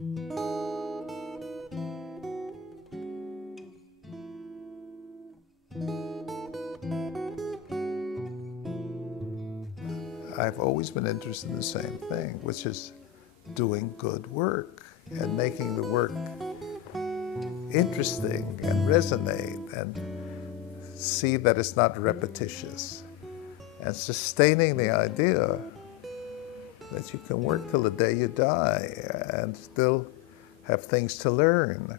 I've always been interested in the same thing, which is doing good work and making the work interesting and resonate and see that it's not repetitious, and sustaining the idea that you can work till the day you die and still have things to learn.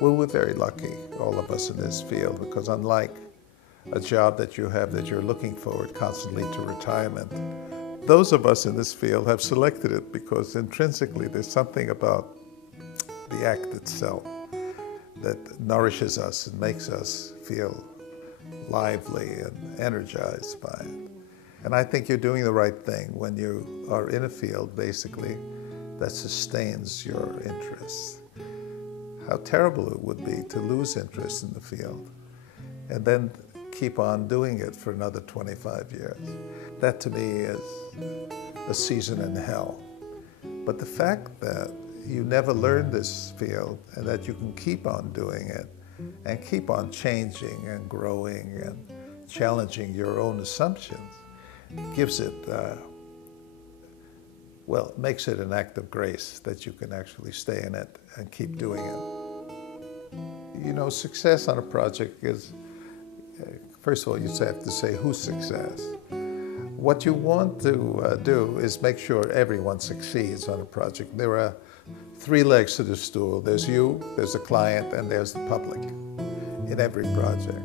Well, we're very lucky, all of us in this field, because unlike a job that you have that you're looking forward constantly to retirement, those of us in this field have selected it because intrinsically there's something about the act itself that nourishes us and makes us feel lively and energized by it. And I think you're doing the right thing when you are in a field, basically, that sustains your interest. How terrible it would be to lose interest in the field and then keep on doing it for another 25 years. That to me is a season in hell. But the fact that you never learned this field and that you can keep on doing it and keep on changing and growing and challenging your own assumptions gives it, well, makes it an act of grace that you can actually stay in it and keep doing it. You know, success on a project is, first of all, you have to say whose success. What you want to do is make sure everyone succeeds on a project. There are three legs to the stool. There's you, there's the client, and there's the public in every project.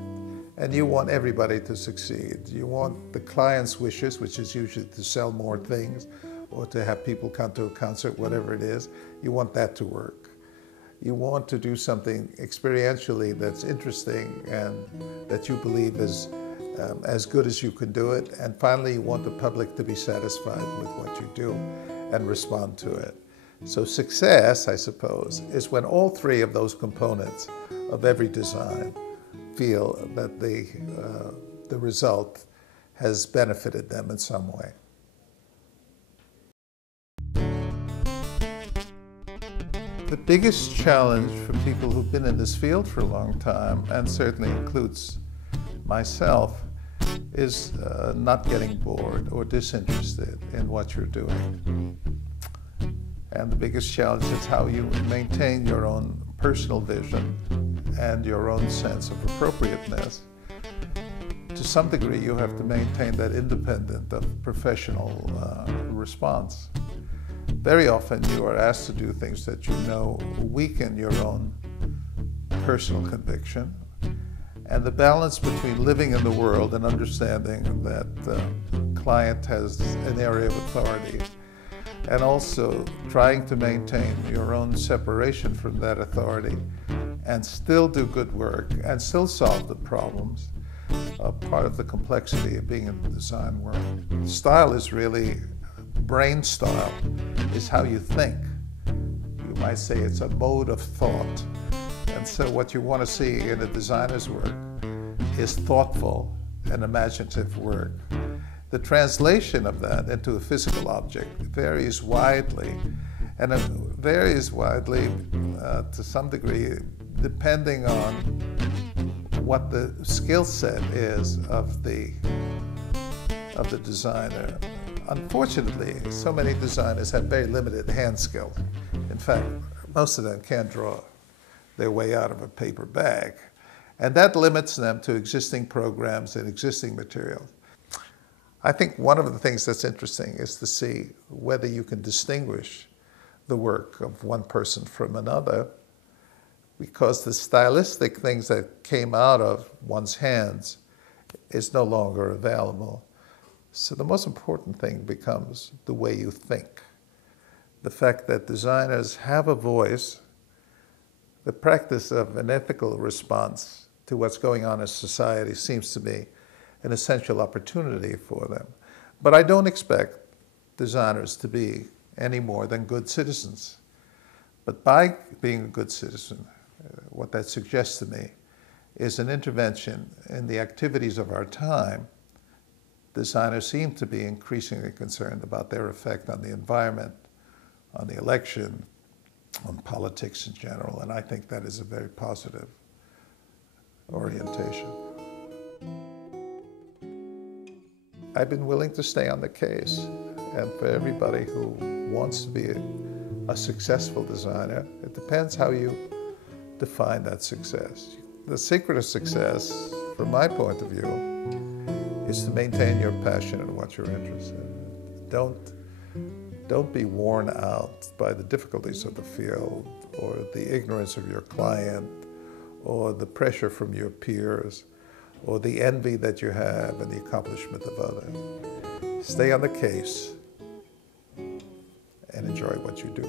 And you want everybody to succeed. You want the client's wishes, which is usually to sell more things or to have people come to a concert, whatever it is. You want that to work. You want to do something experientially that's interesting and that you believe is as good as you can do it. And finally, you want the public to be satisfied with what you do and respond to it. So success, I suppose, is when all three of those components of every design feel that the result has benefited them in some way. The biggest challenge for people who've been in this field for a long time, and certainly includes myself, is not getting bored or disinterested in what you're doing. And the biggest challenge is how you maintain your own personal vision and your own sense of appropriateness. To some degree, you have to maintain that independent of professional response. Very often you are asked to do things that you know weaken your own personal conviction. And the balance between living in the world and understanding that the client has an area of authority and also trying to maintain your own separation from that authority and still do good work and still solve the problems are part of the complexity of being in the design world. Style is really, brain style is how you think. You might say it's a mode of thought. And so what you want to see in a designer's work is thoughtful and imaginative work. The translation of that into a physical object varies widely, and it varies widely to some degree depending on what the skill set is of the designer. Unfortunately, so many designers have very limited hand skills. In fact, most of them can't draw their way out of a paper bag. And that limits them to existing programs and existing materials. I think one of the things that's interesting is to see whether you can distinguish the work of one person from another, because the stylistic things that came out of one's hands is no longer available. So the most important thing becomes the way you think. The fact that designers have a voice, the practice of an ethical response to what's going on in society seems to me an essential opportunity for them. But I don't expect designers to be any more than good citizens. But by being a good citizen, what that suggests to me is an intervention in the activities of our time. Designers seem to be increasingly concerned about their effect on the environment, on the election, on politics in general, and I think that is a very positive orientation. I've been willing to stay on the case, and for everybody who wants to be a successful designer, it depends how you define that success. The secret of success, from my point of view, is to maintain your passion and what you're interested in. Don't be worn out by the difficulties of the field, or the ignorance of your client, or the pressure from your peers, or the envy that you have and the accomplishment of others. Stay on the case and enjoy what you do.